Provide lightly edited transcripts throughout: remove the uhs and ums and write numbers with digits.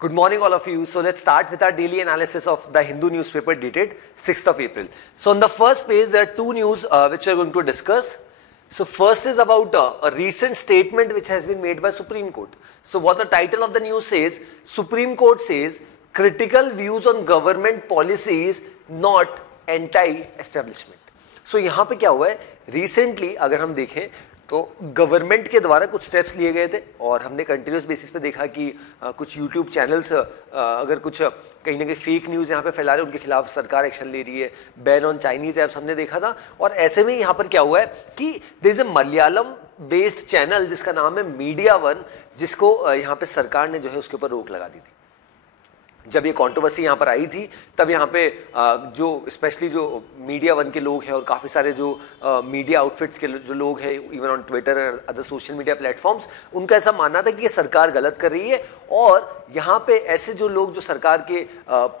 Good morning, all of you. So let's start with our daily analysis of the Hindu newspaper dated 6th of April. So on the first page, there are two news which we are going to discuss. So first is about a recent statement which has been made by Supreme Court. So what the title of the news says, Supreme Court says, critical views on government policies not anti-establishment. So यहाँ पे क्या हुआ है, recently अगर हम देखें तो government के द्वारा कुछ स्टेप्स लिए गए थे और हमने कंटिन्यूस बेसिस पे देखा कि कुछ यूट्यूब चैनल्स अगर कुछ कहीं ना कहीं फेक न्यूज़ यहाँ पे फैला रहे हैं उनके खिलाफ सरकार एक्शन ले रही है, बैन ऑन चाइनीज ऐप्स हमने देखा था। और ऐसे में यहाँ पर क्या हुआ है कि there is a Malayalam based channel जिसका नाम है मीडिया वन, जिसको यहाँ पे सरकार ने जो है उसके ऊपर रोक लगा दी थी। जब ये कंट्रोवर्सी यहाँ पर आई थी तब यहाँ पे जो स्पेशली जो मीडिया वन के लोग हैं और काफ़ी सारे जो मीडिया आउटफिट्स के जो लोग हैं इवन ऑन ट्विटर और अदर सोशल मीडिया प्लेटफॉर्म्स, उनका ऐसा मानना था कि ये सरकार गलत कर रही है और यहाँ पे ऐसे जो लोग जो सरकार के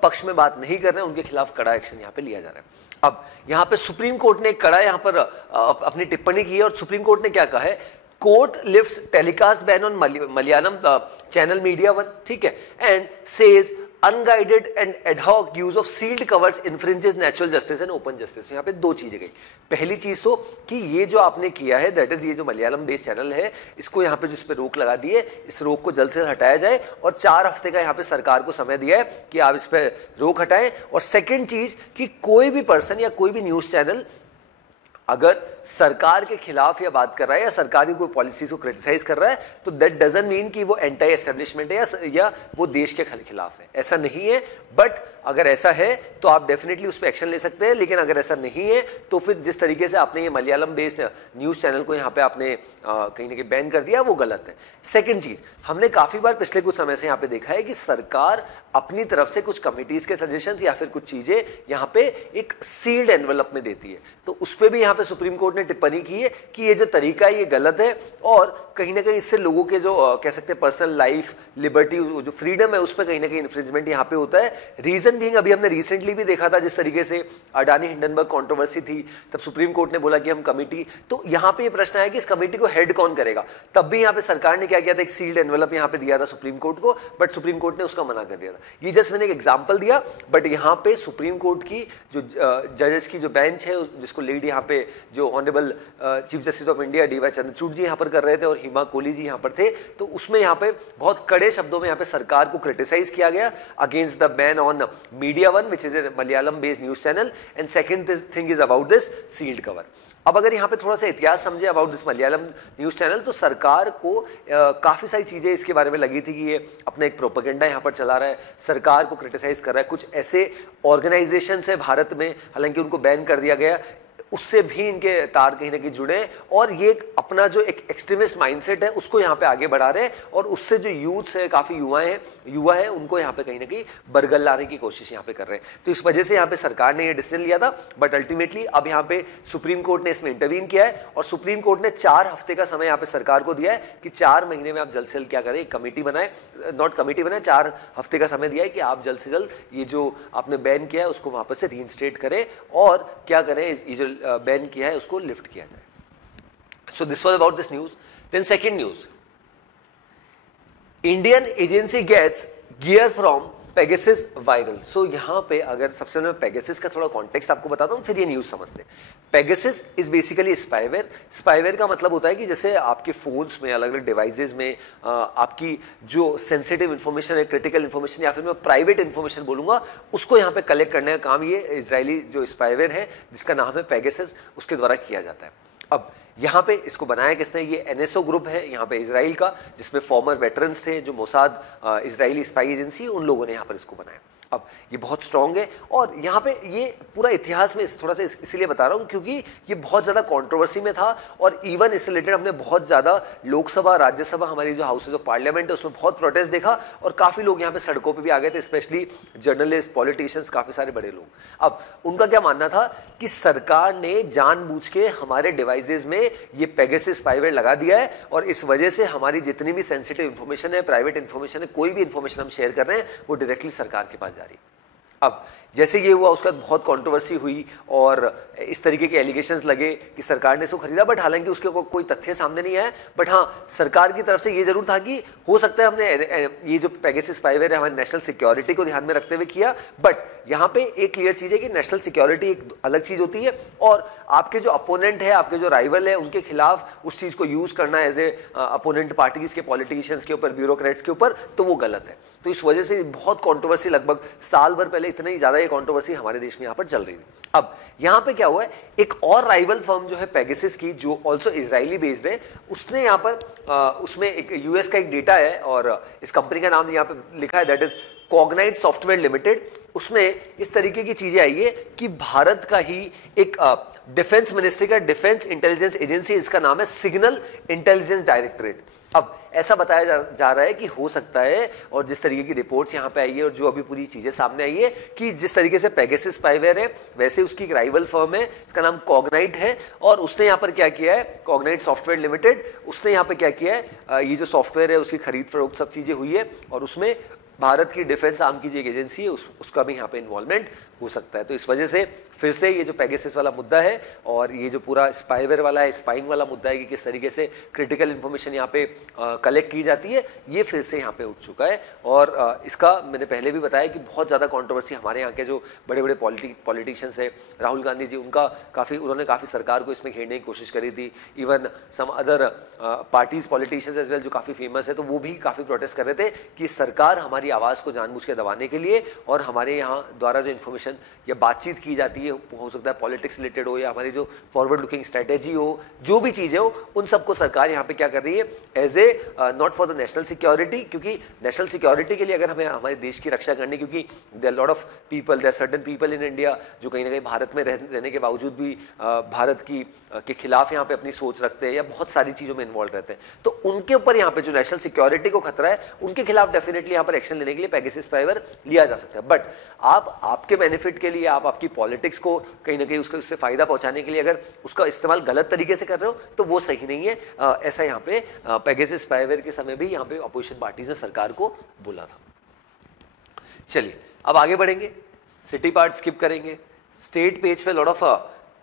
पक्ष में बात नहीं कर रहे हैं उनके खिलाफ कड़ा एक्शन यहाँ पे लिया जा रहा है। अब यहाँ पे सुप्रीम कोर्ट ने कड़ा यहाँ पर अपनी टिप्पणी की है और सुप्रीम कोर्ट ने क्या कहा है, court lifts telecast ban on Malayalam channel media one, ठीक है, and says unguided and ad hoc use of sealed covers infringes natural justice and open justice. यहाँ पे दो चीजें गई। पहली चीज तो कि ये जो आपने किया है दैट इज ये जो मलयालम बेस्ड चैनल है इसको यहाँ पे जिस पे रोक लगा दी है इस रोक को जल्द से हटाया जाए और 4 हफ्ते का यहाँ पे सरकार को समय दिया है कि आप इस पे रोक हटाएं। और सेकेंड चीज कि कोई भी पर्सन या कोई भी न्यूज चैनल अगर सरकार के खिलाफ या बात कर रहा है या सरकार की कोई पॉलिसीज को क्रिटिसाइज कर रहा है तो दैट डजंट मीन कि वो एंटी एस्टेब्लिशमेंट है या वो देश के खिलाफ है, ऐसा नहीं है। बट अगर ऐसा है तो आप डेफिनेटली उस पर एक्शन ले सकते हैं, लेकिन अगर ऐसा नहीं है तो फिर जिस तरीके से आपने ये मलयालम बेस्ड न्यूज़ चैनल को यहाँ पे आपने कहीं ना कहीं बैन कर दिया वो गलत है। सेकंड चीज, हमने काफ़ी बार पिछले कुछ समय से यहाँ पे देखा है कि सरकार अपनी तरफ से कुछ कमिटीज़ के सजेशंस या फिर कुछ चीज़ें यहाँ पे एक सील्ड एनवलप में देती है, तो उस पर भी यहाँ पे सुप्रीम कोर्ट ने टिप्पणी की है कि ये जो तरीका है ये गलत है और कहीं ना कहीं इससे लोगों के जो कह सकते हैं पर्सनल लाइफ लिबर्टी जो फ्रीडम है उस पर कहीं ना कहीं इन्फ्रिंजमेंट यहाँ पे होता है। रीजन बीइंग अभी हमने रिसेंटली भी देखा था जिस तरीके से अडानी हिंडनबर्ग कंट्रोवर्सी थी तब सुप्रीम कोर्ट ने बोला कि हम कमेटी, तो यहाँ पे ये प्रश्न है कि इस कमेटी को हेड कौन करेगा। तब भी यहाँ पे सरकार ने क्या किया था, एक सील्ड एनवलप यहाँ पे दिया था सुप्रीम कोर्ट को, बट सुप्रीम कोर्ट ने उसका मना कर दिया था। ये जस्ट मैंने एक एग्जाम्पल दिया, बट यहाँ पे सुप्रीम कोर्ट की जो जजेस की जो बेंच है जिसको लीड यहाँ पे जो honourable chief justice of India D Y Chandrachud ji यहाँ पर कर रहे थे और हिमा कोहली जी यहाँ पर थे, तो उसमें यहाँ पे बहुत कड़े शब्दों में यहाँ पे सरकार को क्रिटिसाइज किया गया against the ban on media one which is a Malayalam based news channel and second thing is about this sealed cover. अब अगर यहाँ पे थोड़ा सा इतिहास समझे about this Malayalam news channel तो सरकार को काफ़ी सारी चीज़ें इसके बारे में लगी थी कि ये अपना एक प्रोपेगेंडा यहाँ पर चला रहा है, सरकार को क्रिटिसाइज कर रहा है। कुछ ऐसे ऑर्गेनाइजेशंस है भारत में, हालांकि उनको बैन कर दिया गया, उससे भी इनके तार कहीं ना कहीं जुड़े और ये अपना जो एक एक्सट्रीमिस्ट माइंडसेट है उसको यहाँ पे आगे बढ़ा रहे हैं और उससे जो यूथ है, काफ़ी युवा है उनको यहाँ पे कहीं ना कहीं बरगल लाने की कोशिश यहाँ पे कर रहे हैं। तो इस वजह से यहाँ पे सरकार ने ये डिसीजन लिया था, बट अल्टीमेटली अब यहाँ पे सुप्रीम कोर्ट ने इसमें इंटरवीन किया है और सुप्रीम कोर्ट ने 4 हफ्ते का समय यहाँ पे सरकार को दिया है कि 4 महीने में आप जल्द से जल्द क्या करें, एक कमेटी बनाए, नॉट कमेटी बनाए, 4 हफ्ते का समय दिया है कि आप जल्द से जल्द ये जो आपने बैन किया है उसको वापस से रीइंस्टेट करें और क्या करें, ये जो बैन किया है उसको लिफ्ट किया जाए। So this was about this news. Then second news, Indian agency gets gear from Pegasus viral. So यहां पे अगर सबसे पहले पेगासस का थोड़ा कॉन्टेक्स्ट आपको बताता हूं फिर ये न्यूज समझते हैं। Pegasus is basically spyware. Spyware का मतलब होता है कि जैसे आपके फोन्स में अलग अलग डिवाइसेस में आपकी जो सेंसिटिव इंफॉर्मेशन है, क्रिटिकल इंफॉर्मेशन या फिर मैं प्राइवेट इंफॉर्मेशन बोलूंगा, उसको यहाँ पे कलेक्ट करने का काम ये इजरायली जो स्पाईवेयर है जिसका नाम है पेगासस उसके द्वारा किया जाता है। अब यहाँ पे इसको बनाया किसने, ये एनएसओ ग्रुप है यहाँ पे इजराइल का, जिसमें फॉर्मर वेटरन्स थे जो मोसाद इजरायली स्पाई एजेंसी, उन लोगों ने यहाँ पर इसको बनाया। अब ये बहुत स्ट्रॉन्ग है और यहाँ पे ये पूरा इतिहास में थोड़ा सा इसीलिए बता रहा हूँ क्योंकि ये बहुत ज़्यादा कंट्रोवर्सी में था और इवन इससे रिलेटेड हमने बहुत ज़्यादा लोकसभा राज्यसभा हमारी जो हाउसेज ऑफ पार्लियामेंट है उसमें बहुत प्रोटेस्ट देखा और काफ़ी लोग यहाँ पे सड़कों पे भी आ गए थे, स्पेशली जर्नलिस्ट, पॉलिटिशियंस, काफ़ी सारे बड़े लोग। अब उनका क्या मानना था कि सरकार ने जानबूझ के हमारे डिवाइसेज में ये पेगासस स्पाईवेयर लगा दिया है और इस वजह से हमारी जितनी भी सेंसिटिव इंफॉर्मेशन है, प्राइवेट इंफॉर्मेशन है, कोई भी इंफॉर्मेशन हम शेयर कर रहे हैं वो डायरेक्टली सरकार के पास जा रही है। अब जैसे ये हुआ उसका बहुत कंट्रोवर्सी हुई और इस तरीके के एलिगेशंस लगे कि सरकार ने इसको खरीदा, बट हालांकि उसके कोई तथ्य सामने नहीं आया। बट हाँ, सरकार की तरफ से ये जरूर था कि हो सकता है हमने ये जो पेगासस स्पाईवेयर है हमारे नेशनल सिक्योरिटी को ध्यान में रखते हुए किया। बट यहाँ पे एक क्लियर चीज है कि नेशनल सिक्योरिटी एक अलग चीज होती है और आपके जो अपोनेंट है, आपके जो राइवल है, उनके खिलाफ उस चीज को यूज करना एज ए अपोनेंट पार्टीज के, पॉलिटिशियंस के ऊपर, ब्यूरोक्रेट्स के ऊपर, तो वो गलत है। तो इस वजह से बहुत कंट्रोवर्सी, लगभग साल भर पहले इतनी ज्यादा ये कंट्रोवर्सी हमारे देश में यहाँ पर चल रही थी। अब यहाँ पे क्या हुआ है, एक और राइवल फर्म जो है पेगासस की, जो ऑल्सो इजरायली बेस्ड है, उसने यहाँ पर उसमें एक यूएस का एक डेटा है और इस कंपनी का नाम यहाँ पे लिखा है, दैट इज कॉग्नाइट सॉफ्टवेयर लिमिटेड। उसमें इस तरीके की चीजें आई है कि भारत का ही एक डिफेंस मिनिस्ट्री का डिफेंस इंटेलिजेंस एजेंसी, इसका नाम है सिग्नल इंटेलिजेंस डायरेक्टरेट। अब ऐसा बताया जा रहा है कि हो सकता है, और जिस तरीके की रिपोर्ट्स यहाँ पे आई है और जो अभी पूरी चीजें सामने आई है, कि जिस तरीके से पेगासस स्पाईवेयर है वैसे उसकी एक राइवल फर्म है, इसका नाम कॉग्नाइट है, और उसने यहाँ पर क्या किया है, कॉग्नाइट सॉफ्टवेयर लिमिटेड, उसने यहाँ पे क्या किया है, ये जो सॉफ्टवेयर है उसकी खरीद फरोख्त सब चीजें हुई है और उसमें भारत की डिफेंस आर्म की जो एक एजेंसी है उसका भी यहाँ पे इन्वॉल्वमेंट हो सकता है। तो इस वजह से फिर से ये जो पेगासस वाला मुद्दा है और ये जो पूरा स्पाईवेयर वाला है, स्पाइंग वाला मुद्दा है कि किस तरीके से क्रिटिकल इन्फॉर्मेशन यहाँ पे कलेक्ट की जाती है, ये फिर से यहाँ पे उठ चुका है। और इसका मैंने पहले भी बताया कि बहुत ज़्यादा कंट्रोवर्सी हमारे यहाँ के जो बड़े बड़े पॉलिटिशियंस है, राहुल गांधी जी, उन्होंने काफ़ी सरकार को इसमें घेरने की कोशिश करी थी। Even some other parties, politicians as well, जो काफ़ी फेमस है, तो वो भी काफ़ी प्रोटेस्ट कर रहे थे कि सरकार हमारी आवाज़ को जानबूझ के दबाने के लिए और हमारे यहाँ द्वारा जो इन्फॉर्मेशन या बातचीत की जाती है, हो सकता है पॉलिटिक्स रिलेटेड हो या हमारी जो फॉरवर्ड लुकिंग स्ट्रेटेजी हो, जो भी चीजें हो, उन सबको सरकार यहाँ पे क्या कर रही है, as a not for the national security, क्योंकि नेशनल सिक्योरिटी के लिए अगर हमें हमारे देश की रक्षा करनी, क्योंकि there lot of people, there certain people in India जो कहीं ना कहीं भारत में रहने के बावजूद भी भारत के खिलाफ यहाँ पे अपनी सोच रखते हैं या बहुत सारी चीजों में इन्वॉल्व रहते हैं, तो उनके ऊपर यहाँ पे जो नेशनल सिक्योरिटी को खतरा है, उनके खिलाफ डेफिनेटली यहाँ पर एक्शन लेने के लिए पेगासस स्पाईवेयर लिया जा सकता है। बट आप आपके बेनिफिट के लिए, आप आपकी पॉलिटिक्स को कहीं ना कहीं उससे फायदा पहुंचाने के लिए अगर उसका इस्तेमाल गलत तरीके से कर रहे हो तो वो सही नहीं है। ऐसा यहाँ पे पेगासस स्पाईवेयर के समय भी यहाँ पे अपोजिशन पार्टीज ने सरकार को बोला था। चलिए अब आगे बढ़ेंगे, सिटी पार्ट स्किप करेंगे। स्टेट पेज पे lot of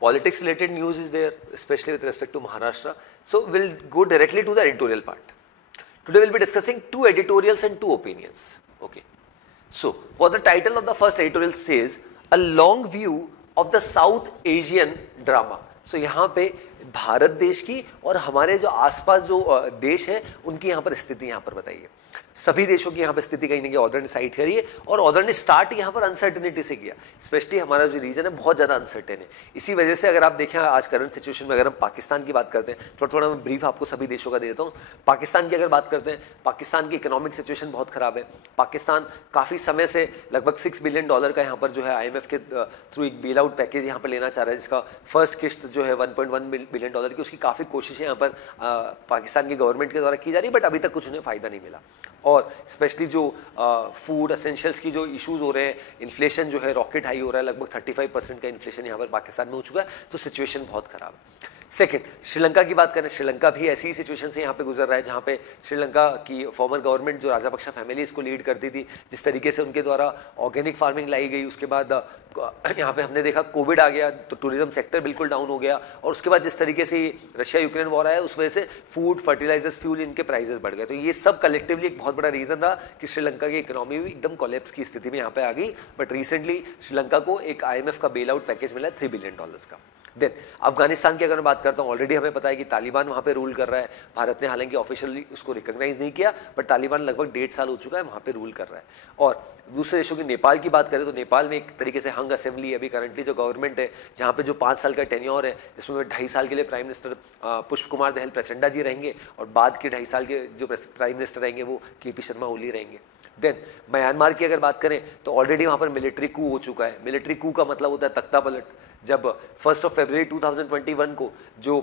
politics related news is there, specially with respect to Maharashtra, so will go directly to the editorial part. Today we'll be discussing 2 editorials and 2 opinions. Okay. So, what the title of the first editorial says, a long view of the South Asian drama. So, यहाँ पे भारत देश की और हमारे जो आसपास जो देश है उनकी यहाँ पर स्थिति यहाँ पर बताइए। सभी देशों की यहाँ पर स्थिति कहीं ना कहीं ऑर्डर ने साइड करी है और ऑर्डर ने स्टार्ट यहाँ पर अनसर्टेनिटी से किया। स्पेशली हमारा जो रीजन है बहुत ज़्यादा अनसर्टेन है। इसी वजह से अगर आप देखें आज करंट सिचुएशन में, अगर हम पाकिस्तान की बात करते हैं, थोड़ा मैं ब्रीफ आपको सभी देशों का दे देता हूँ। पाकिस्तान की अगर बात करते हैं, पाकिस्तान की इकोनॉमिक सिचुएशन बहुत खराब है। पाकिस्तान काफ़ी समय से लगभग $6 बिलियन का यहाँ पर जो है IMF के थ्रू एक बेल आउट पैकेज यहाँ पर लेना चाह रहा है, जिसका फर्स्ट किस्त जो है $1.1 बिलियन की, उसकी काफ़ी कोशिशें यहाँ पर पाकिस्तान की गवर्नमेंट के द्वारा की जा रही है, बट अभी तक कुछ उन्हें फ़ायदा नहीं मिला। और स्पेशली जो फूड एसेंशियल्स की जो इश्यूज हो रहे हैं, इन्फ्लेशन जो है रॉकेट हाई हो रहा है, लगभग 35% का इन्फ्लेशन यहाँ पर पाकिस्तान में हो चुका है, तो सिचुएशन बहुत खराब है। सेकेंड, श्रीलंका की बात करें, श्रीलंका भी ऐसी ही सिचुएशन से यहाँ पे गुजर रहा है, जहाँ पे श्रीलंका की फॉर्मर गवर्नमेंट जो राजापक्सा फैमिली इसको लीड करती थी, जिस तरीके से उनके द्वारा ऑर्गेनिक फार्मिंग लाई गई, उसके बाद यहाँ पे हमने देखा कोविड आ गया तो टूरिज्म सेक्टर बिल्कुल डाउन हो गया, और उसके बाद जिस तरीके से रशिया यूक्रेन वॉर आया उस वजह से फूड, फर्टिलाइजर्स, फ्यूल, इनके प्राइसेस बढ़ गए। तो ये सब कलेक्टिवली एक बहुत बड़ा रीजन रहा कि श्रीलंका की इकोनॉमी भी एकदम कोलैप्स की स्थिति में यहाँ पे आ गई। बट रिसेंटली श्रीलंका को एक IMF का बेल आउट पैकेज मिला है $3 बिलियन का। देन अफगानिस्तान की अगर मैं बात करता हूँ, ऑलरेडी हमें पता है कि तालिबान वहाँ पे रूल कर रहा है। भारत ने हालांकि ऑफिशियली उसको रिकॉग्नाइज नहीं किया, बट तालिबान लगभग 1.5 साल हो चुका है वहाँ पे रूल कर रहा है। और दूसरे देशों की नेपाल की बात करें तो नेपाल में एक तरीके से हंग असेंबली है अभी करंटली जो गवर्नमेंट है, जहाँ पे जो 5 साल का टेन्योर है, जिसमें 2.5 साल के लिए प्राइम मिनिस्टर पुष्प कुमार दहल प्रचंडा जी रहेंगे और बाद के 2.5 साल के जो प्राइम मिनिस्टर रहेंगे वो KP शर्मा ओली रहेंगे। देन म्यांमार की अगर बात करें तो ऑलरेडी वहाँ पर मिलिट्री कू हो चुका है। मिलिट्री कू का मतलब होता है तख्ता पलट। जब 1 फरवरी 2021 को जो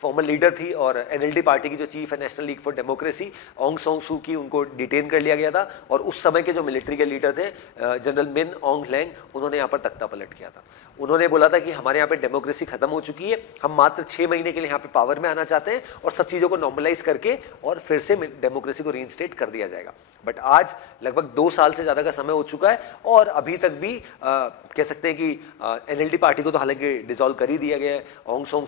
फॉर्मर लीडर थी और एनएलडी पार्टी की जो चीफ है national league for democracy Aung सांग सू की, उनको डिटेन कर लिया गया था और उस समय के जो मिलिट्री के लीडर थे जनरल मिन ऑंग लैंग, उन्होंने यहाँ पर तख्ता पलट किया था। उन्होंने बोला था कि हमारे यहाँ पे डेमोक्रेसी खत्म हो चुकी है, हम मात्र 6 महीने के लिए यहाँ पे पावर में आना चाहते हैं और सब चीज़ों को नॉर्मलाइज करके और फिर से डेमोक्रेसी को रीइंस्टेट कर दिया जाएगा। बट आज लगभग 2 साल से ज़्यादा का समय हो चुका है और अभी तक भी कह सकते हैं कि एनएलडी पार्टी को तो हालांकि डिसॉल्व कर ही दिया गया है। ऑंग सांग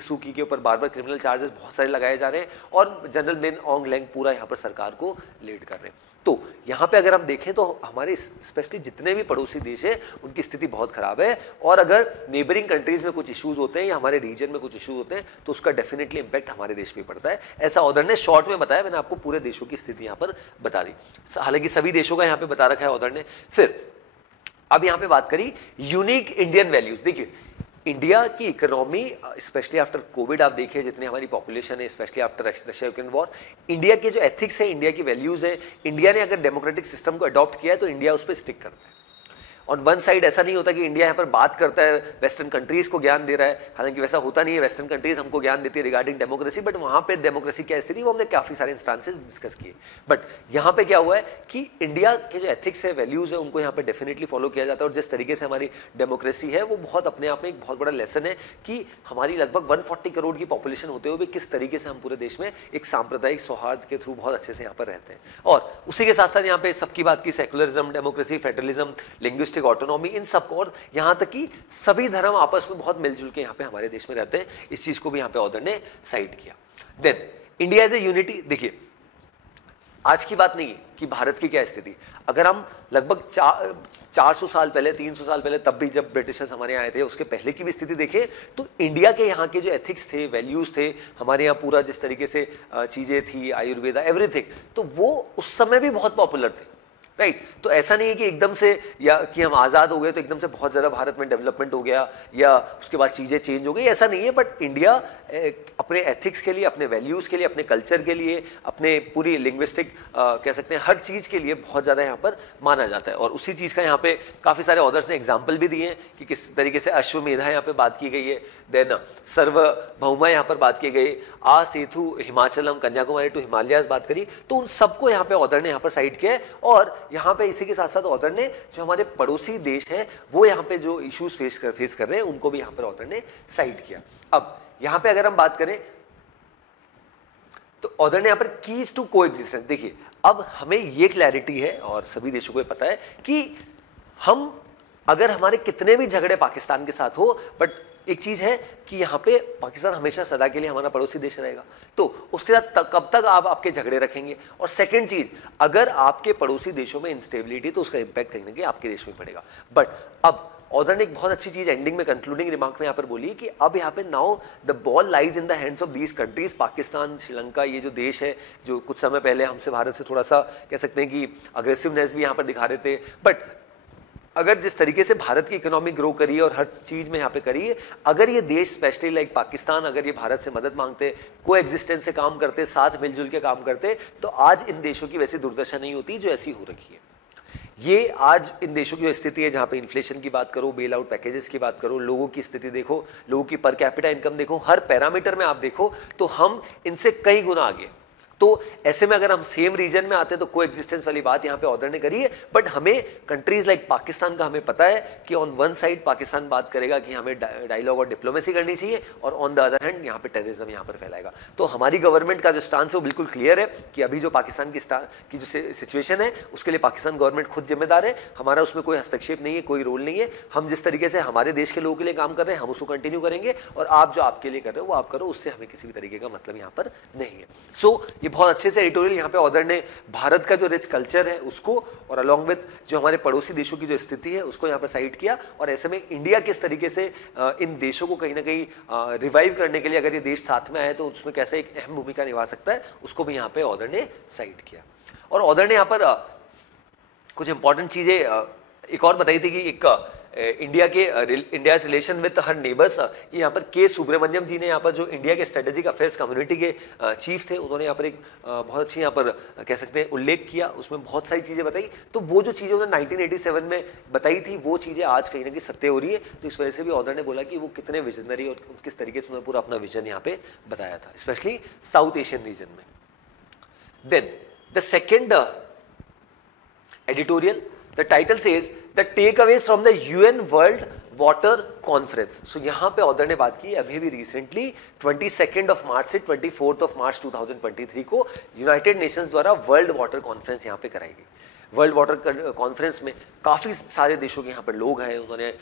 सू की के ऊपर बार बार क्रिमिनल चार्जेस बहुत सारे लगाए जा रहे हैं और जनरल मिन ऑंग लैंग पूरा यहाँ पर सरकार को लीड कर रहे हैं। तो यहाँ पे अगर हम देखें तो हमारे स्पेशली जितने भी पड़ोसी देश है उनकी स्थिति बहुत खराब है और अगर नेबरिंग कंट्रीज में कुछ इश्यूज होते हैं या हमारे रीजन में कुछ इश्यूज होते हैं तो उसका डेफिनेटली इंपैक्ट हमारे देश पे पड़ता है। ऐसा ऑर्डर ने शॉर्ट में बताया, मैंने आपको पूरे देशों की स्थिति यहाँ पर बता दी, हालांकि सभी देशों का यहाँ पे बता रखा है ऑर्डर ने। फिर अब यहाँ पे बात करी यूनिक इंडियन वैल्यूज। देखिए इंडिया की इकोनॉमी स्पेशली आफ्टर कोविड, आप देखिए जितनी हमारी पॉपुलेशन है specially after Russia Ukraine war, India के जो एथिक्स है, इंडिया की वैल्यूज है, इंडिया ने अगर डेमोक्रेटिक सिस्टम को अडॉप्ट किया है तो इंडिया उस पर स्टिक करता है। ऑन वन साइड ऐसा नहीं होता कि इंडिया यहाँ पर बात करता है, वेस्टर्न कंट्रीज को ज्ञान दे रहा है, हालांकि वैसा होता नहीं है, वेस्टर्न कंट्रीज हमको ज्ञान देती है रिगार्डिंग डेमोक्रेसी, बट वहाँ पे डेमोक्रेसी क्या स्थिति वो हमने काफी सारे इंस्टांसेस डिस्कस किए। बट यहाँ पे क्या हुआ है कि इंडिया के जो एथिक्स है, वैल्यूज है, उनको यहाँ पे डेफिनेटली फॉलो किया जाता है और जिस तरीके से हमारी डेमोक्रेसी है वो बहुत अपने आप में एक बहुत बड़ा लेसन है कि हमारी लगभग 140 करोड़ की पॉपुलेशन होते हुए किस तरीके से हम पूरे देश में एक सांप्रदायिक सौहार्द के थ्रू बहुत अच्छे से यहाँ पर रहते हैं। और उसी के साथ साथ यहाँ पे सबकी बात की secularism, democracy, federalism, linguistic autonomy, इन सबको, और यहाँ तक कि सभी धर्म आपस में बहुत मिलजुल के यहाँ पे हमारे देश में रहते हैं, इस चीज को भी यहाँ पे ऑर्डर ने साइड किया। Then India as a unity, देखिए आज की बात नहीं है कि भारत की क्या स्थिति, अगर हम लगभग 400 साल पहले, 300 साल पहले, तब भी जब ब्रिटिशर्स हमारे यहाँ आए थे उसके पहले की भी स्थिति देखें तो इंडिया के यहाँ के जो एथिक्स थे, वैल्यूज थे, हमारे यहाँ पूरा जिस तरीके से चीजें थी, आयुर्वेदा, एवरीथिंग, तो वो उस समय भी बहुत पॉपुलर थे, राइट। तो ऐसा नहीं है कि एकदम से या कि हम आज़ाद हो गए तो एकदम से बहुत ज़्यादा भारत में डेवलपमेंट हो गया या उसके बाद चीज़ें चेंज हो गई, ऐसा नहीं है। बट इंडिया अपने एथिक्स के लिए, अपने वैल्यूज़ के लिए, अपने कल्चर के लिए, अपने पूरी लिंग्विस्टिक कह सकते हैं हर चीज़ के लिए बहुत ज़्यादा यहाँ पर माना जाता है। और उसी चीज़ का यहाँ पे काफ़ी सारे ऑथर्स ने एग्जाम्पल भी दिए हैं कि किस तरीके से अश्वमेधा यहाँ पे बात की गई है, देन सर्वभौमा यहाँ पर बात की गई, आ सेतु हिमाचलम, कन्याकुमारी टू हिमालयाज बात करी, तो उन सबको यहाँ पे ऑथर ने यहाँ पर साइड किया है। और यहाँ पे इसी के साथ साथ ऑथर ने जो हमारे पड़ोसी देश है वो यहाँ पे जो इश्यूज फेस कर रहे हैं उनको भी यहाँ पर ऑथर ने साइड किया। अब यहाँ पे अगर हम बात करें तो ऑथर ने यहाँ पर कीज टू कोएग्जिस्टेंस, देखिए अब हमें ये क्लैरिटी है और सभी देशों को पता है कि हम अगर हमारे कितने भी झगड़े पाकिस्तान के साथ हो, बट एक चीज है कि यहाँ पे पाकिस्तान हमेशा सदा के लिए हमारा पड़ोसी देश रहेगा, तो उसके साथ कब तक आप आपके झगड़े रखेंगे। और सेकंड चीज, अगर आपके पड़ोसी देशों में इंस्टेबिलिटी तो उसका इंपैक्ट कहीं ना कहीं आपके देश में पड़ेगा। बट अब ऑथर ने एक बहुत अच्छी चीज एंडिंग में, कंक्लूडिंग रिमार्क में यहाँ पर बोली कि अब यहाँ पे now the ball lies in the hands of these countries, Pakistan, Sri Lanka, ये जो देश है जो कुछ समय पहले हमसे, भारत से थोड़ा सा कह सकते हैं कि अग्रेसिवनेस भी यहाँ पर दिखा रहे थे, बट अगर जिस तरीके से भारत की इकोनॉमी ग्रो करी है और हर चीज में यहाँ पे करी है, अगर ये देश स्पेशली लाइक पाकिस्तान अगर ये भारत से मदद मांगते, को एग्जिस्टेंस से काम करते, साथ मिलजुल के काम करते, तो आज इन देशों की वैसी दुर्दशा नहीं होती जो ऐसी हो रखी है। ये आज इन देशों की जो स्थिति है जहाँ पे इन्फ्लेशन की बात करो, बेल आउट पैकेजेस की बात करो, लोगों की स्थिति देखो, लोगों की पर कैपिटा इनकम देखो, हर पैरामीटर में आप देखो तो हम इनसे कई गुना आगे। तो ऐसे में अगर हम सेम रीजन में आते हैं तो को एग्जिस्टेंस वाली बात यहाँ पे ऑथर ने करी है। बट हमें कंट्रीज लाइक पाकिस्तान का हमें पता है कि ऑन वन साइड पाकिस्तान बात करेगा कि हमें डायलॉग और डिप्लोमेसी करनी चाहिए, और ऑन द अदर हैंड यहाँ पे टेररिज्म यहाँ पर फैलाएगा। तो हमारी गवर्नमेंट का जो स्टांस है वो बिल्कुल क्लियर है कि अभी जो पाकिस्तान की जो सिचुएशन है उसके लिए पाकिस्तान गवर्नमेंट खुद जिम्मेदार है, हमारा उसमें कोई हस्तक्षेप नहीं है, कोई रोल नहीं है। हम जिस तरीके से हमारे देश के लोगों के लिए काम कर रहे हैं हम उसको कंटिन्यू करेंगे, और आप जो आपके लिए कर रहे हो वो आप करो, उससे हमें किसी भी तरीके का मतलब यहाँ पर नहीं है। सो ये बहुत अच्छे से एडिटोरियल यहाँ पे ऑथर ने भारत का जो रिच कल्चर है उसको और अलॉन्ग विद जो हमारे पड़ोसी देशों की जो स्थिति है उसको यहाँ पे साइड किया, और ऐसे में इंडिया किस तरीके से इन देशों को कहीं ना कहीं रिवाइव करने के लिए अगर ये देश साथ में आए तो उसमें कैसे एक अहम भूमिका निभा सकता है उसको भी यहाँ पे ऑथर ने साइड किया। और ऑथर ने यहाँ पर कुछ इंपॉर्टेंट चीजें एक और बताई थी कि एक India relation with her neighbours, यहाँ पर के सुब्रमण्यम जी ने यहाँ पर जो इंडिया के स्ट्रेटेजिक अफेयर्स कम्युनिटी के चीफ थे, उन्होंने यहाँ पर एक बहुत अच्छी यहाँ पर कह सकते हैं उल्लेख किया, उसमें बहुत सारी चीजें बताई। तो वो जो चीजें उन्होंने 1987 में बताई थी वो चीजें आज कहीं ना कहीं सत्य हो रही है। तो इस वजह से भी ऑथर ने बोला कि वो कितने विजनरी और किस तरीके से उन्होंने पूरा अपना विजन यहाँ पे बताया था, स्पेशली साउथ एशियन रीजन में। Then the second editorial, the title says the takeaways from the UN World Water Conference. So यहाँ पे ऑथर ने बात की अभी भी रिसेंटली 22 मार्च से 24 मार्च 2023 को यूनाइटेड नेशंस द्वारा वर्ल्ड वाटर कॉन्फ्रेंस यहाँ पे कराई गई। वर्ल्ड वाटर कॉन्फ्रेंस में काफ़ी सारे देशों के यहाँ पर लोग हैं। उन्होंने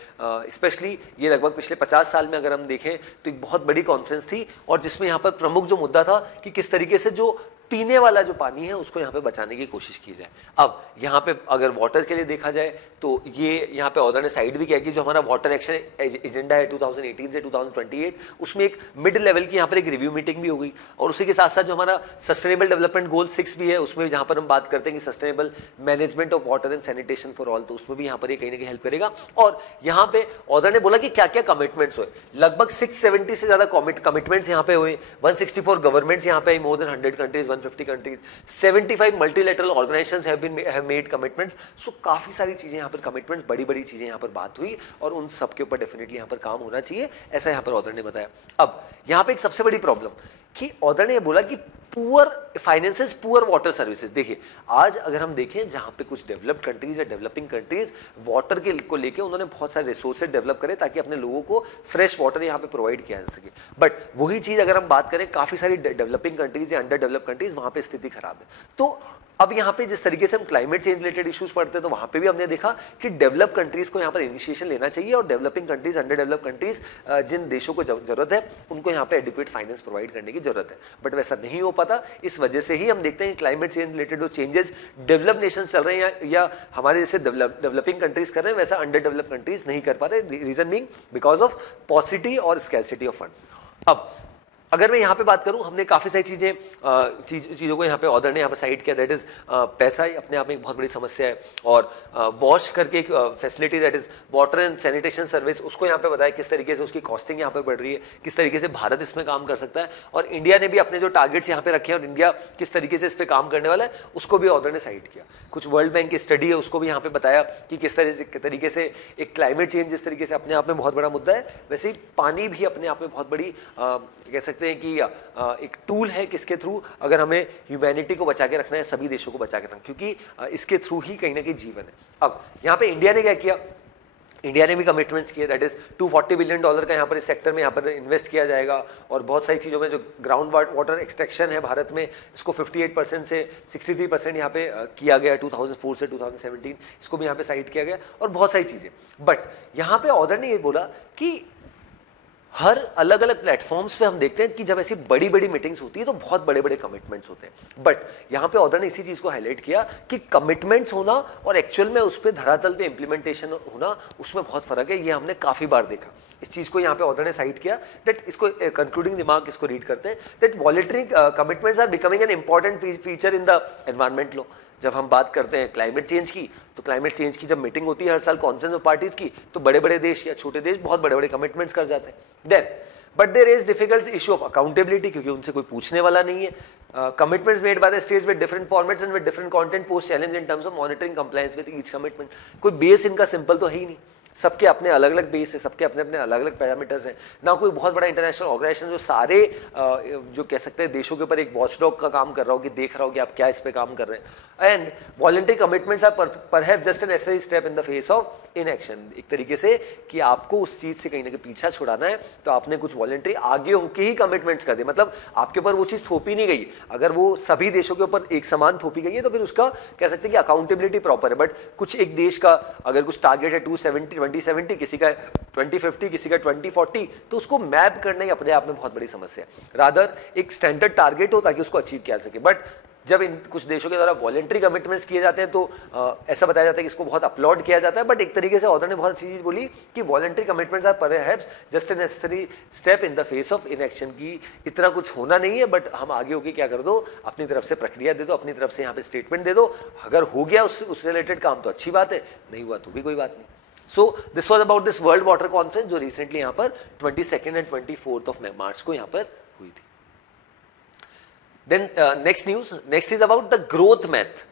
स्पेशली ये लगभग पिछले 50 साल में अगर हम देखें तो एक बहुत बड़ी कॉन्फ्रेंस थी, और जिसमें यहाँ पर प्रमुख जो मुद्दा था कि किस तरीके से जो पीने वाला जो पानी है उसको यहाँ पे बचाने की कोशिश की जाए। अब यहाँ पे अगर वाटर के लिए देखा जाए तो ये यहाँ पे ऑथर ने साइड भी किया कि जो हमारा वाटर एक्शन एजेंडा है 2018 से 2028, उसमें एक मिड लेवल की यहाँ पर एक रिव्यू मीटिंग भी हो गई, और उसी के साथ साथ जो हमारा सस्टेनेबल डेवलपमेंट गोल 6 भी है, उसमें जहाँ पर हम बात करते हैं कि sustainable management of water and sanitation for all, तो उसमें भी यहाँ पर ये कहीं ना कहीं हेल्प करेगा। और यहाँ पे ऑथर ने बोला कि क्या क्या कमिटमेंट्स हुए, लगभग 670 से ज्यादा कमिटमेंट्स यहाँ पे हुए, 164 गवर्नमेंट्स यहाँ पे, more than 100 countries, 150 countries, 75 multilateral organisations have made commitments. So काफी सारी चीजें यहाँ पर कमिटमेंट्स, बड़ी बड़ी चीजें यहाँ पर बात हुई, और उन सब के ऊपर डेफिनेटली यहाँ पर काम होना चाहिए, ऐसा यहाँ पर ऑथर ने बताया। अब यहाँ पे एक सबसे बड़ी प्रॉब्लम कि ऑथर ने बोला कि poor finances, poor water services. देखिए आज अगर हम देखें जहां पे कुछ डेवलप्ड कंट्रीज या डेवलपिंग कंट्रीज वाटर के को लेके उन्होंने बहुत सारे रिसोर्सेज डेवलप करे ताकि अपने लोगों को फ्रेश वाटर यहां पे प्रोवाइड किया जा सके, बट वही चीज अगर हम बात करें काफी सारी डेवलपिंग कंट्रीज या अंडर डेवलप कंट्रीज, वहां पे स्थिति खराब है। तो अब यहाँ पे जिस तरीके से हम क्लाइमेट चेंज रिलेटेड इश्यूज पढ़ते हैं तो वहां पे भी हमने देखा कि डेवलप कंट्रीज को यहाँ पर इनिशिएशन लेना चाहिए, और developing countries, under develop countries जिन देशों को जरूरत है उनको यहाँ पे एडिक्वेट फाइनेंस प्रोवाइड करने की जरूरत है, बट वैसा नहीं हो पाता। इस वजह से ही हम देखते हैं कि क्लाइमेट चेंज रिलेटेड जो चेंजेस डेवलप नेशन चल रहे हैं या हमारे जैसे डेवलपिंग कंट्रीज कर रहे हैं, वैसा अंडर डेवलप कंट्रीज नहीं कर पा रहे। Reason being because of paucity और स्कैरसिटी ऑफ फंड्स। अब अगर मैं यहाँ पे बात करूँ, हमने काफ़ी सारी चीज़ों को यहाँ पे ऑथर ने यहाँ पे साइड किया। दैट इज़ पैसा ही अपने आप में एक बहुत बड़ी समस्या है, और वॉश करके एक facility that is water and sanitation service, उसको यहाँ पे बताया किस तरीके से उसकी कॉस्टिंग यहाँ पे बढ़ रही है, किस तरीके से भारत इसमें काम कर सकता है, और इंडिया ने भी अपने जो टारगेट्स यहाँ पे रखे हैं और इंडिया किस तरीके से इस पर काम करने वाला है उसको भी ऑथर ने साइड किया। कुछ वर्ल्ड बैंक की स्टडी है उसको भी यहाँ पे बताया कि किस तरीके से एक क्लाइमेट चेंज जिस तरीके से अपने आप में बहुत बड़ा मुद्दा है, वैसे ही पानी भी अपने आप में बहुत बड़ी कह सकते हैं कि एक टूल है किसके थ्रू अगर हमें ह्यूमैनिटी को बचा के रखना है, सभी देशों को बचा के रखना, क्योंकि इसके थ्रू ही कहीं ना कहीं जीवन है। अब यहाँ पे इंडिया ने क्या किया, इंडिया ने भी कमिटमेंट्स किए, दैट इज $240 बिलियन का यहाँ पर इस सेक्टर में यहाँ पर इन्वेस्ट किया जाएगा, और बहुत सारी चीज़ों में जो ग्राउंड वाटर एक्सट्रैक्शन है भारत में, इसको 58% से 63% यहाँ पे किया गया 2004 से 2017, इसको भी यहाँ पे साइड किया गया, और बहुत सारी चीज़ें। बट यहाँ पे ऑथर ने ये बोला कि हर अलग अलग प्लेटफॉर्म्स पे हम देखते हैं कि जब ऐसी बड़ी बड़ी मीटिंग्स होती है तो बहुत बड़े बड़े कमिटमेंट्स होते हैं, बट यहाँ पे ऑथर ने इसी चीज को हाईलाइट किया कि कमिटमेंट्स होना और एक्चुअल में उस पर धरातल पे इंप्लीमेंटेशन होना, उसमें बहुत फर्क है। ये हमने काफी बार देखा। इस चीज को यहाँ पे ऑथर ने साइड किया दैट, इसको कंक्लूडिंग रिमार्क इसको रीड करते हैं, that voluntary commitments are becoming an important feature in the environment law. जब हम बात करते हैं क्लाइमेट चेंज की, तो क्लाइमेट चेंज की जब मीटिंग होती है हर साल कॉन्फ्रेंस ऑफ पार्टीज की, तो बड़े बड़े देश या छोटे देश बहुत बड़े बड़े कमिटमेंट्स कर जाते हैं। Then but there is difficult issue of accountability, क्योंकि उनसे कोई पूछने वाला नहीं है। Commitments made by the states with different formats and with different content post challenge in terms of monitoring compliance with each commitment. कोई बेस इनका simple तो है ही नहीं, सबके अपने अलग अलग बेस है, सबके अपने अपने अलग अलग पैरामीटर्स हैं। ना कोई बहुत बड़ा इंटरनेशनल ऑर्गेनाइजेशन जो सारे जो कह सकते हैं देशों के ऊपर एक वॉचडॉग का काम कर रहा हो कि देख रहा हो कि आप क्या इस पे काम कर रहे हैं। And voluntary commitments are perhaps just an necessary step in the face of inaction. एक तरीके से कि आपको उस चीज से कहीं ना कहीं पीछा छुड़ाना है तो आपने कुछ वॉलंटरी आगे होके ही कमिटमेंट्स कर दे, मतलब आपके ऊपर वो चीज थोपी नहीं गई। अगर वो सभी देशों के ऊपर एक समान थोपी गई है तो फिर उसका कह सकते हैं कि अकाउंटेबिलिटी प्रॉपर है। बट कुछ एक देश का अगर कुछ टारगेट है 2070, किसी का 2050, किसी का 2040, तो उसको मैप करना ही अपने आप में बहुत बड़ी समस्या है। रादर एक स्टैंडर्ड टारगेट हो ताकि उसको अचीव किया जा सके। बट जब इन कुछ देशों के द्वारा वॉलंटरी कमिटमेंट्स किए जाते हैं तो ऐसा बताया जाता है कि इसको बहुत अपलॉड किया जाता है। बट एक तरीके से ऑथर ने बहुत अच्छी चीज बोली कि voluntary commitments are perhaps just a necessary step in the face of inaction, की इतना कुछ होना नहीं है, बट हम आगे होके क्या कर दो, अपनी तरफ से प्रक्रिया दे दो, अपनी तरफ से यहाँ पे स्टेटमेंट दे दो। अगर हो गया उससे रिलेटेड काम तो अच्छी बात है, नहीं हुआ तो भी कोई बात नहीं। सो this was about this world water conference जो रिसेंटली यहाँ पर 22 एंड 24 ऑफ मार्च को यहाँ पर हुई थी. Then next news, next is about the growth math.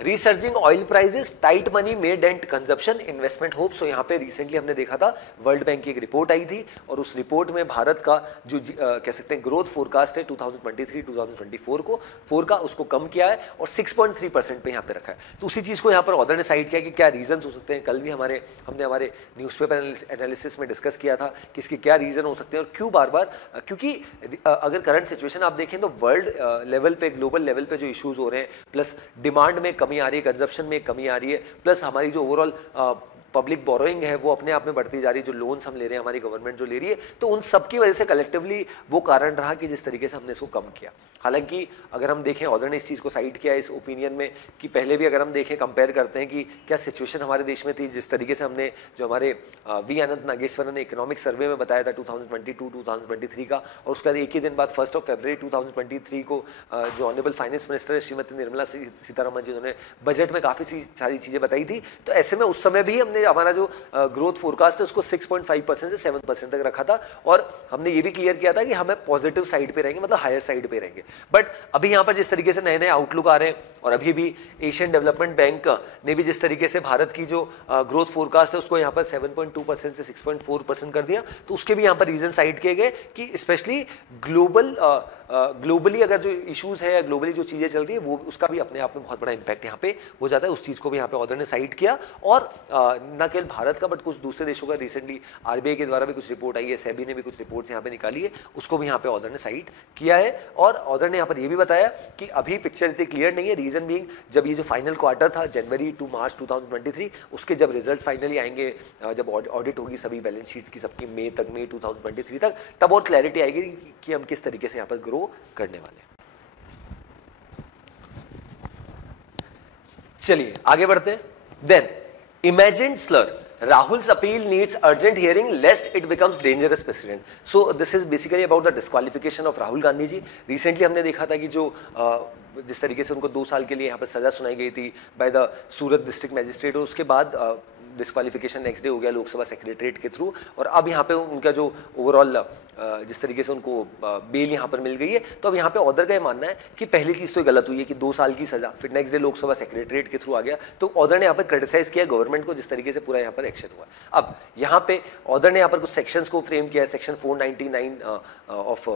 Resurging oil prices, tight money may dent consumption, investment hope. So यहाँ पे रिसेंटली हमने देखा था वर्ल्ड बैंक की एक रिपोर्ट आई थी और उस रिपोर्ट में भारत का जो कह सकते हैं ग्रोथ फोरकास्ट है 2023-2024 को 4 का उसको कम किया है और 6.3% पे यहाँ पे रखा है. तो उसी चीज़ को यहाँ पर ऑथर ने साइड किया कि क्या रीजन हो सकते हैं. कल भी हमने हमारे न्यूज़पेपर एनालिसिस में डिस्कस किया था कि इसके क्या रीजन हो सकते हैं और क्यों बार बार, क्योंकि अगर करंट सिचुएशन आप देखें तो वर्ल्ड लेवल पे, ग्लोबल लेवल पे जो इश्यूज हो रहे हैं, प्लस डिमांड में कमी आ रही है, कंजप्शन में कमी आ रही है, प्लस हमारी जो ओवरऑल पब्लिक बोरोइंग है वो अपने आप में बढ़ती जा रही है, जो लोन्स हम ले रहे हैं, हमारी गवर्नमेंट जो ले रही है, तो उन सब की वजह से कलेक्टिवली वो कारण रहा कि जिस तरीके से हमने इसको कम किया. हालांकि अगर हम देखें, ऑथर ने इस चीज़ को साइड किया इस ओपिनियन में कि पहले भी अगर हम देखें, कंपेयर करते हैं कि क्या सिचुएशन हमारे देश में थी, जिस तरीके से हमने जो हमारे वी अनंत नागेश्वरन ने इकोनॉमिक सर्वे में बताया था 2022-2023 का, और उसके बाद एक ही दिन बाद 1 फरवरी 2023 को जो honourable finance minister Shrimati Nirmala Sitharaman ji, उन्होंने बजट में काफ़ी सारी चीज़ें बताई थी. तो ऐसे में उस समय भी हमने हमारा जो ग्रोथ फोरकास्ट है उसको 6.5% से 7% तक रखा था और हमने ये भी क्लियर किया था कि हमें पॉजिटिव साइड पे रहेंगे, मतलब हायर साइड पे रहेंगे. बट अभी यहाँ पर जिस तरीके से नए नए आउटलुक आ रहे हैं और अभी भी एशियन डेवलपमेंट बैंक ने भी जिस तरीके से भारत की जो ग्रोथ फोरकास्ट है उसको यहाँ पर 7.2% से 6.4% कर दिया, तो उसके भी यहाँ पर रीजन साइड किए गए कि स्पेशली ग्लोबली अगर जो इश्यूज है या ग्लोबली जो चीजें चल रही है वो उसका भी अपने आप में बहुत बड़ा इंपैक्ट यहाँ पे हो जाता है. उस चीज को भी यहाँ पे ऑथर ने साइड किया और न केवल भारत का बट कुछ दूसरे देशों का, रिसेंटली आरबीआई के द्वारा भी कुछ रिपोर्ट आई है, सेबी ने भी कुछ रिपोर्ट्स यहाँ पे निकाली है, उसको भी यहाँ पे ऑथर ने साइड किया है. और ऑथर ने यहाँ पर ये भी बताया कि अभी पिक्चर इतनी क्लियर नहीं है. रीजन बीइंग, जब ये जो फाइनल क्वार्टर था जनवरी टू मार्च 2023, उसके जब रिजल्ट फाइनली आएंगे, जब ऑडिट होगी सभी बैलेंस शीट्स की सबकी मई 2023 तक, तब और क्लैरिटी आएगी कि हम किस तरीके से यहाँ पर ग्रो करने वाले हैं. चलिए आगे बढ़ते हैं. Then imagine slur, Rahul's appeal needs urgent hearing lest it becomes dangerous precedent. So this is basically about the disqualification of Rahul Gandhi ji. Recently हमने देखा था कि जो जिस तरीके से उनको 2 साल के लिए यहाँ पर सजा सुनाई गई थी by the Surat district magistrate, और उसके बाद डिस्क्वालिफिकेशन नेक्स्ट डे हो गया लोकसभा सेक्रेटरीट के थ्रू, और अब यहाँ पे उनका जो ओवरऑल जिस तरीके से उनको बेल यहाँ पर मिल गई है, तो अब यहाँ पे ऑथर का ये मानना है कि पहली चीज़ तो गलत हुई है कि 2 साल की सजा, फिर नेक्स्ट डे लोकसभा सेक्रेटरीट के थ्रू आ गया. तो ऑथर ने यहाँ पर क्रिटिसाइज किया गवर्नमेंट को जिस तरीके से पूरा यहाँ पर एक्शन हुआ. अब यहाँ पे ऑथर ने यहाँ पर कुछ सेक्शंस को फ्रेम किया है. Section 499 of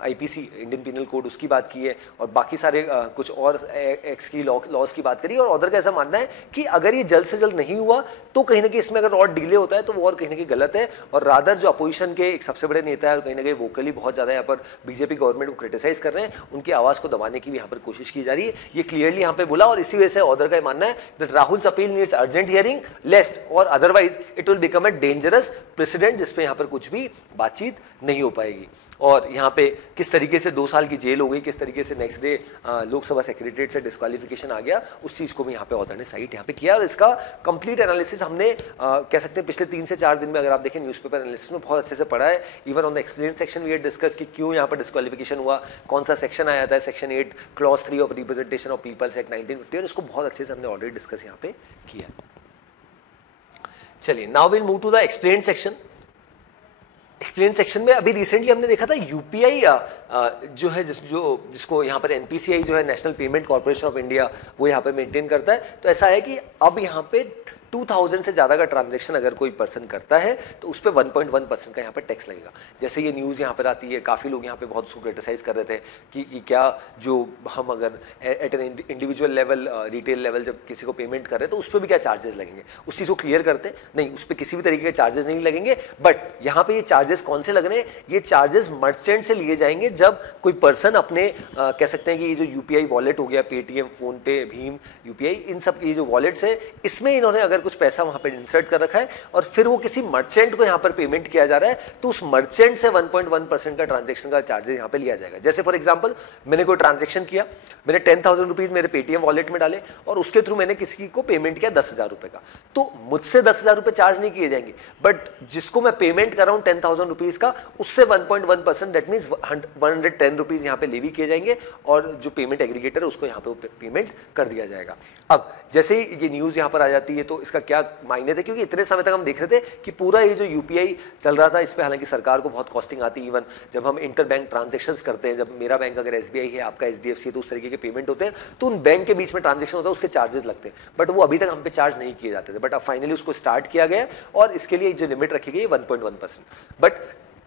IPC, Indian penal code, उसकी बात की है, और बाकी सारे कुछ और एक्ट्स की लॉज की बात करी. और ऑथर का ऐसा मानना है कि अगर ये जल्द से जल्द नहीं हुआ तो कहीं ना कहीं इसमें अगर और डिले होता है तो वो और कहीं ना कहीं गलत है. और रादर जो अपोजिशन के एक सबसे बड़े नेता है और कहीं ना कहीं वोकली बहुत ज्यादा यहाँ पर बीजेपी गवर्नमेंट को क्रिटिसाइज कर रहे हैं, उनकी आवाज को दबाने की भी यहाँ पर कोशिश की जा रही है. ये क्लियरली यहाँ पे बोला, और इसी वजह से ऑथर का मानना है that Rahul's appeal needs urgent hearing lest or otherwise it will become a dangerous president, जिसपे यहाँ पर कुछ भी बातचीत नहीं हो पाएगी. और यहाँ पे किस तरीके से 2 साल की जेल हो गई, किस तरीके से नेक्स्ट डे लोकसभा सेक्रेटरीट से डिस्क्वालिफिकेशन आ गया, उस चीज़ को भी यहाँ पे ऑथर ने साइट यहाँ पे किया. और इसका कंप्लीट एनालिसिस हमने कह सकते हैं पिछले 3 से 4 दिन में, अगर आप देखें न्यूज़पेपर एनालिसिस में, बहुत अच्छे से पढ़ा है. Even on the explain section we had discuss कि क्यों यहाँ पर डिस्क्वालिफिकेशन हुआ, कौन सा सेक्शन आया था, section 8 clause 3 of representation of people's act 1950, और इसको बहुत अच्छे से हमने ऑलरेडी डिस्कस यहाँ पे किया. चलिए now will move to the explain section. Explain section में अभी रिसेंटली हमने देखा था यूपीआई जो है जिसको यहाँ पर एनपीसीआई जो है national payment corporation of India, वो यहाँ पे मेंटेन करता है. तो ऐसा है कि अब यहाँ पे 2000 से ज़्यादा का ट्रांजैक्शन अगर कोई पर्सन करता है तो उस पर 1.1% का यहाँ पर टैक्स लगेगा. जैसे ये न्यूज़ यहाँ पर आती है, काफ़ी लोग यहाँ पे बहुत उसको क्रिटिसाइज कर रहे थे कि क्या जो हम अगर at an individual level, retail level जब किसी को पेमेंट कर रहे हैं तो उस पर भी क्या चार्जेस लगेंगे. उस चीज़ को क्लियर करते नहीं, उस पर किसी भी तरीके के चार्जेस नहीं लगेंगे. बट यहाँ पे ये चार्जेस कौन से लगने, ये चार्जेस मर्चेंट से लिए जाएंगे जब कोई पर्सन अपने कह सकते हैं कि ये जो यूपीआई वॉलेट हो गया, पेटीएम, फोन पे, भीम, यूपीआई, इन सब ये जो वॉलेट्स है, इसमें इन्होंने अगर कुछ पैसा वहां पे इंसर्ट कर रखा है और फिर वो किसी मर्चेंट को यहां पर पेमेंट किया जा रहा है, तो उस मर्चेंट से 1.1% का ट्रांजैक्शन का चार्जेस यहां पे लिया जाएगा. जैसे फॉर एग्जांपल मैंने कोई ट्रांजैक्शन किया, मैंने 10,000 रुपीज मेरे पेटीएम वॉलेट में डाले और उसके थ्रू मैंने किसी को पेमेंट किया 10,000 रुपए का, तो मुझसे 10,000 रुपए चार्ज नहीं किए जाएंगे. बट जिसको मैं पेमेंट कर रहा हूं 10,000 रुपीज का, उससे 1.1%, दैट मीन्स 110 रुपीज यहां पे लेवी किए जाएंगे और जो पेमेंट एग्रीगेटर है उसको यहां पे पेमेंट कर दिया जाएगा. अब जैसे ही ये न्यूज यहां पर आ जाती है तो इसका क्या मायने थे, क्योंकि इतने समय तक हम देख रहे थे कि पूरा ये जो यूपीआई चल रहा था, इस पे हालांकि सरकार को बहुत कॉस्टिंग आती है। इवन जब हम इंटर बैंक ट्रांजेक्शंस करते हैं, जब मेरा बैंक अगर एसबीआई है, आपका एचडीएफसी है, तो उस तरीके के पेमेंट होते हैं, तो उन बैंक के बीच में ट्रांजेक्शन होता है, उसके चार्जेस लगते हैं, बट वो अभी तक हम पे चार्ज नहीं किए जाते थे। बट अब फाइनली उसको स्टार्ट किया गया और इसके लिए जो लिमिट रखी गई है 1.1%। बट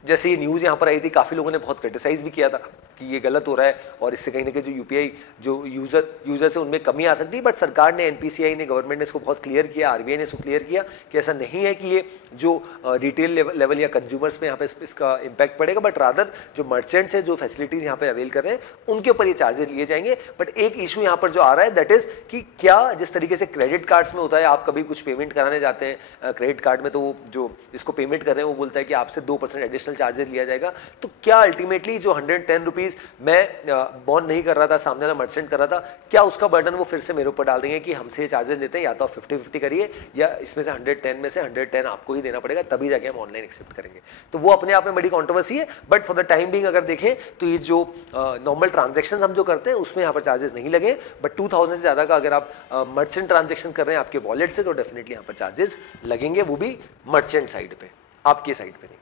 जैसे ये न्यूज़ यहाँ पर आई थी, काफ़ी लोगों ने बहुत क्रिटिसाइज भी किया था कि ये गलत हो रहा है और इससे कहीं ना कहीं जो यूपीआई जो यूजर्स है उनमें कमी आ सकती है। बट सरकार ने, एनपीसीआई ने, गवर्नमेंट ने इसको बहुत क्लियर किया, आरबीआई ने इसको क्लियर किया कि ऐसा नहीं है कि ये जो रिटेल लेवल या कंज्यूमर्स में यहाँ पे इसका इम्पैक्ट पड़ेगा, बट रादर जो मर्चेंट्स है, जो फैसिलिटीज यहाँ पे अवेल कर रहे हैं, उनके ऊपर ये चार्जेस लिए जाएंगे। बट एक इशू यहाँ पर जो आ रहा है, दैट इज कि क्या जिस तरीके से क्रेडिट कार्ड्स में होता है, आप कभी कुछ पेमेंट कराने जाते हैं क्रेडिट कार्ड में, तो वो जो इसको पेमेंट कर रहे हैं वो बोलता है कि आपसे 2% एडिशनल चार्जेस लिया जाएगा। तो क्या अल्टीमेटली जो 110 रुपीज मैं बॉन्ड नहीं कर रहा था, सामने वाला मर्चेंट कर रहा था, क्या उसका बर्डन वो फिर से मेरे ऊपर डाल देंगे कि हमसे चार्जेस लेते हैं, या तो आप 50-50 करिए या इसमें से 110 में से 110 आपको ही देना पड़ेगा, तभी जाके हम ऑनलाइन एक्सेप्ट करेंगे। तो वो अपने आप में बड़ी कंट्रोवर्सी है। But for the time being अगर देखें तो ये जो नॉर्मल ट्रांजेक्शन हम जो करते हैं उसमें यहाँ पर चार्जेस नहीं लगे, बट 2000 से ज्यादा का अगर आप मर्चेंट ट्रांजेक्शन कर रहे हैं आपके वॉलेट से, तो डेफिनेटली यहाँ पर चार्जेस लगेंगे, वो भी मर्चेंट साइड पे, आपकी साइड पे नहीं।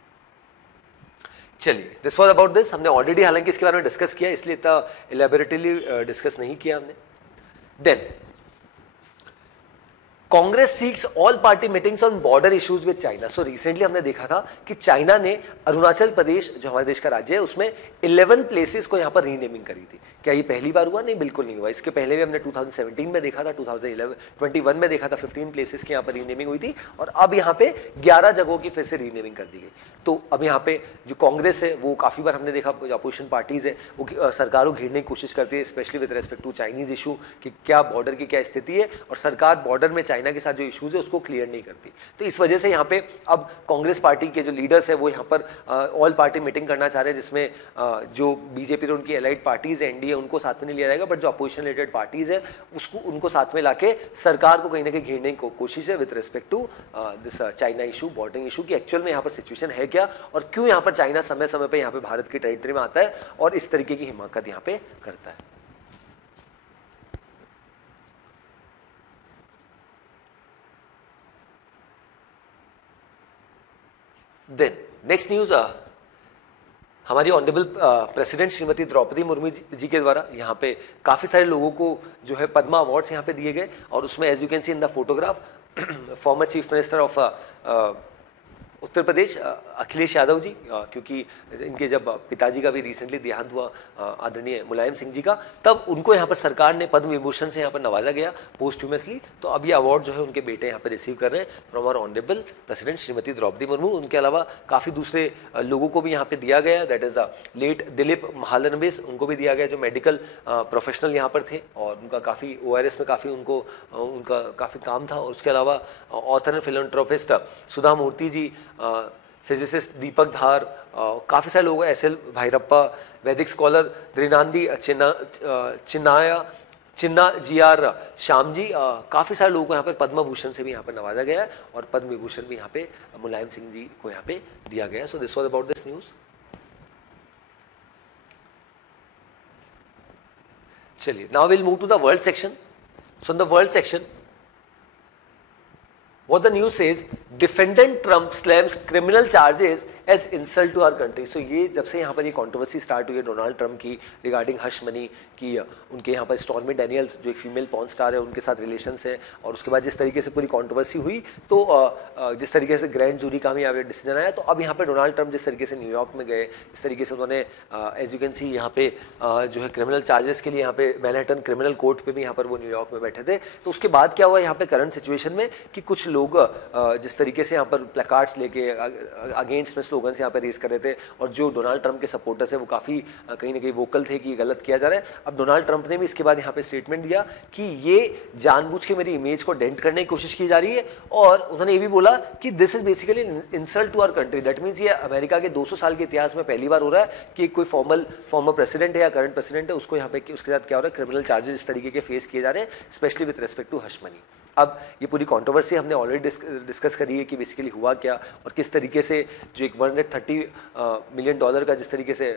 चलिए, दिस वाज अबाउट दिस। हमने ऑलरेडी हालांकि इसके बारे में डिस्कस किया, इसलिए इतना इलेबोरेटली डिस्कस नहीं किया हमने। Then Congress seeks all party meetings on border issues with China. So recently हमने देखा था कि चाइना ने अरुणाचल प्रदेश, जो हमारे देश का राज्य है, उसमें 11 प्लेसेस को यहाँ पर रीनेमिंग करी थी। क्या ये पहली बार हुआ? नहीं, बिल्कुल नहीं हुआ। इसके पहले भी हमने 2017 में देखा था, 2021 में देखा था, 15 प्लेसेस की यहाँ पर रीनेमिंग हुई थी, और अब यहाँ पे 11 जगहों की फिर से रीनेमिंग कर दी गई। तो अब यहाँ पे जो कांग्रेस है, वो काफी बार हमने देखा, जो अपोजिशन पार्टीज है वो सरकार को घेरने की कोशिश करती है, specially with respect to Chinese issue, कि क्या बॉर्डर की क्या स्थिति है, और सरकार बॉर्डर में चाइना के साथ जो इश्यूज है उसको क्लियर नहीं करती। तो इस वजह से यहाँ पे अब कांग्रेस पार्टी के जो लीडर्स है वो यहाँ पर ऑल पार्टी मीटिंग करना चाह रहे हैं, जिसमें जो बीजेपी और उनकी एलाइड पार्टीज है, एनडीए, उनको साथ में नहीं लिया जाएगा, बट जो अपोजिशन रिलेटेड पार्टीज है उसको उनको साथ में लाके सरकार को कहीं ना कहीं घेरने की कोशिश है with respect to this China issue, border issue, की एक्चुअल में यहाँ पर सिचुएशन है क्या, और क्यों यहाँ पर चाइना समय समय पर यहाँ पे भारत की टेरिटरी में आता है और इस तरीके की हिमाकत यहाँ पे करता है। देन नेक्स्ट न्यूज, हमारी ऑनरेबल प्रेसिडेंट श्रीमती द्रौपदी मुर्मू जी के द्वारा यहाँ पे काफी सारे लोगों को जो है पद्मा अवार्ड्स यहाँ पे दिए गए, और उसमें as you can see in the photograph former chief minister of Uttar Pradesh Akhilesh Yadav ji, क्योंकि इनके जब पिताजी का भी रिसेंटली देहांत हुआ आदरणीय मुलायम सिंह जी का, तब उनको यहाँ पर सरकार ने पद्म विभूषण से यहाँ पर नवाजा गया पोस्टह्यूमसली। तो अब ये अवार्ड जो है उनके बेटे यहाँ पर रिसीव कर रहे हैं from our honourable president Shrimati Droupadi Murmu. उनके अलावा काफ़ी दूसरे लोगों को भी यहाँ पे दिया गया, दैट इज लेट दिलीप महालनबिस, उनको भी दिया गया, जो मेडिकल प्रोफेशनल यहाँ पर थे, और उनका काफ़ी ORS में काफ़ी उनका काफ़ी काम था। और उसके अलावा author and philanthropist Sudha Murthy ji, physicist Deepak Dhar, काफ़ी सारे लोग हैं, SL Bhyrappa, Vedic scholar Tridandi Chinna GR Swami ji, काफ़ी सारे लोगों को यहाँ पर पद्म भूषण से भी यहाँ पर नवाजा गया है, और पद्म विभूषण भी यहाँ पे मुलायम सिंह जी को यहाँ पे दिया गया है। So this was about this news. चलिए, now will move to the world section. So in the world section, what the news says, defendant Trump slams criminal charges as insult to our country। so ये जब से यहाँ पर ये controversy start हुई है Donald Trump की regarding hush money की, उनके यहाँ पर स्टॉर्मी डैनियल्स जो एक फीमेल पॉर्न स्टार है उनके साथ रिलेशंस है, और उसके बाद जिस तरीके से पूरी कंट्रोवर्सी हुई, तो जिस तरीके से ग्रैंड जूरी का भी यहाँ पे डिसीजन आया, तो अब यहाँ पे डोनाल्ड ट्रम्प जिस तरीके से न्यूयॉर्क में गए, इस तरीके से उन्होंने एज यू कैन सी यहाँ पे जो है क्रिमिनल चार्जेस के लिए यहाँ पे मैनहट्टन क्रिमिनल कोर्ट पे भी यहाँ पर वो न्यूयॉर्क में बैठे थे। तो उसके बाद क्या हुआ यहाँ पे करंट सिचुएशन में कि कुछ लोग जिस तरीके से यहाँ पर प्लेकार्ड्स लेके अगेंस्ट में स्लोगन्स यहाँ पर रेस कर रहे थे, और जो डोनाल्ड ट्रम्प के सपोर्टर्स है वो काफ़ी कहीं ना कहीं वोकल थे कि गलत किया जा रहा है। अब डोनाल्ड ट्रम्प ने भी इसके बाद यहाँ पे स्टेटमेंट दिया कि ये जानबूझ के मेरी इमेज को डेंट करने की कोशिश की जा रही है, और उन्होंने ये भी बोला कि this is basically insult to our country. That means ये अमेरिका के 200 साल के इतिहास में पहली बार हो रहा है कि कोई फॉर्मर प्रेसिडेंट है या करंट प्रेसिडेंट है, उसको यहाँ पे उसके साथ क्या हो रहा है, क्रिमिनल चार्जेस इस तरीके के फेस किए जा रहे हैं, specially with respect to hush money. अब ये पूरी कंट्रोवर्सी हमने ऑलरेडी डिस्कस करी है कि बेसिकली हुआ क्या और किस तरीके से जो एक $130 मिलियन का जिस तरीके से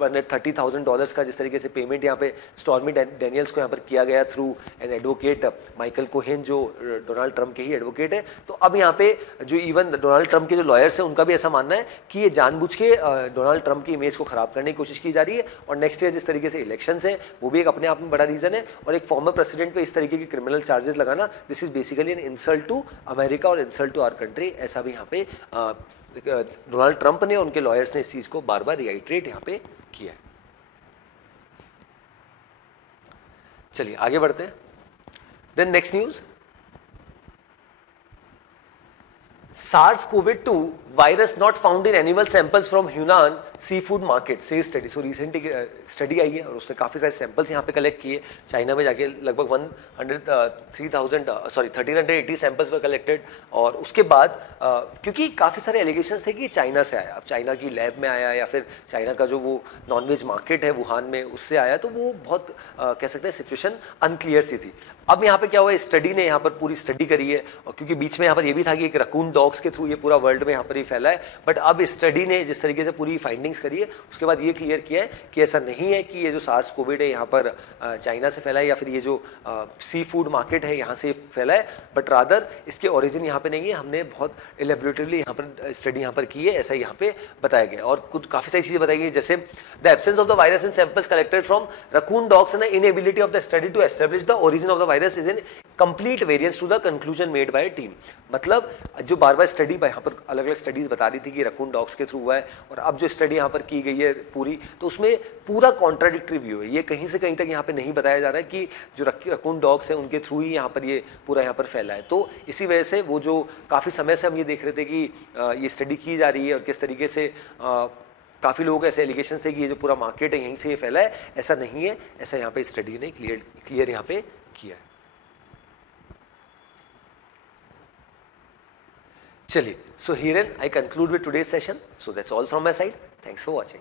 $130,000 का जिस तरीके से पेमेंट यहाँ पे स्टॉर्मी डैनियल्स को यहाँ पर किया गया through an advocate Michael Cohen जो डोनाल्ड ट्रंप के ही एडवोकेट है। तो अब यहाँ पे जो इवन डोनाल्ड ट्रंप के जो लॉयर्स हैं उनका भी ऐसा मानना है कि ये जानबूझ के डोनाल्ड ट्रंप की इमेज को खराब करने की कोशिश की जा रही है और नेक्स्ट ईयर जिस तरीके से इलेक्शंस है वो भी एक अपने आप में बड़ा रीजन है। और एक फॉर्मर प्रेसिडेंट पे इस तरीके के क्रिमिनल चार्जेस लगाना, this is basically an insult to America और इंसल्ट टू आवर कंट्री, ऐसा भी यहाँ पे डोनाल्ड ट्रंप ने उनके लॉयर्स ने इस चीज को बार बार रिआइट्रेट यहाँ पे किया है। चलिए आगे बढ़ते हैं। Then next news, SARS-CoV-2 virus not found in animal samples from Hunan seafood market, says study। So recently study आई है और उसने काफ़ी सारे सैंपल्स यहाँ पे कलेक्ट किए। चाइना में जाके लगभग 1380 सैंपल्स वर कलेक्टेड और उसके बाद क्योंकि काफ़ी सारे एलिगेशंस थे कि चाइना से आया, अब चाइना की लैब में आया या फिर चाइना का जो वो नॉनवेज मार्केट है वुहान में उससे आया, तो वो बहुत कह सकते हैं सिचुएशन अनक्लियर सी थी। अब यहाँ पे क्या हुआ, स्टडी ने यहाँ पर पूरी स्टडी करी है और क्योंकि बीच में यहाँ पर ये भी था कि एक रकून डॉग्स के थ्रू ये पूरा वर्ल्ड में यहाँ पर ही फैला है, बट अब स्टडी ने जिस तरीके से पूरी फाइंडिंग्स करी है उसके बाद ये क्लियर किया है कि ऐसा नहीं है कि ये जो सार्स कोविड है यहाँ पर चाइना से फैला है या फिर ये जो सी फूड मार्केट है यहाँ से फैला है, बट रादर इसके ओरिजिन यहाँ पे नहीं है। हमने बहुत एलेबोरेटिवली यहाँ पर स्टडी यहाँ पर की है, ऐसा यहाँ पे बताया गया और कुछ काफ़ी सारी चीज़ें बताई गई, जैसे the absence of the virus in samples collected from raccoon dogs and the inability of the study to establish the origin of the virus is in complete variance to the conclusion made by team. मतलब जो बार बार study यहाँ पर अलग अलग studies बता रही थी कि रकून डॉग्स के थ्रू हुआ है और अब जो स्टडी यहाँ पर की गई है पूरी, तो उसमें पूरा कॉन्ट्राडिक्टरी व्यू है। ये कहीं से कहीं तक यहाँ पे नहीं बताया जा रहा है कि जो रकून डॉग्स हैं उनके थ्रू ही यहाँ पर ये पूरा यहाँ पर फैला है। तो इसी वजह से वो जो काफ़ी समय से हम ये देख रहे थे कि ये स्टडी की जा रही है और किस तरीके से काफ़ी लोगों के ऐसे एलिगेशन थे कि ये जो पूरा मार्केट है यहीं से ये फैला है, ऐसा नहीं है, ऐसा यहाँ पे स्टडी ने क्लियर यहाँ पे किया है। चलिए, so herein I conclude with today's session. So that's all from my side. Thanks for watching.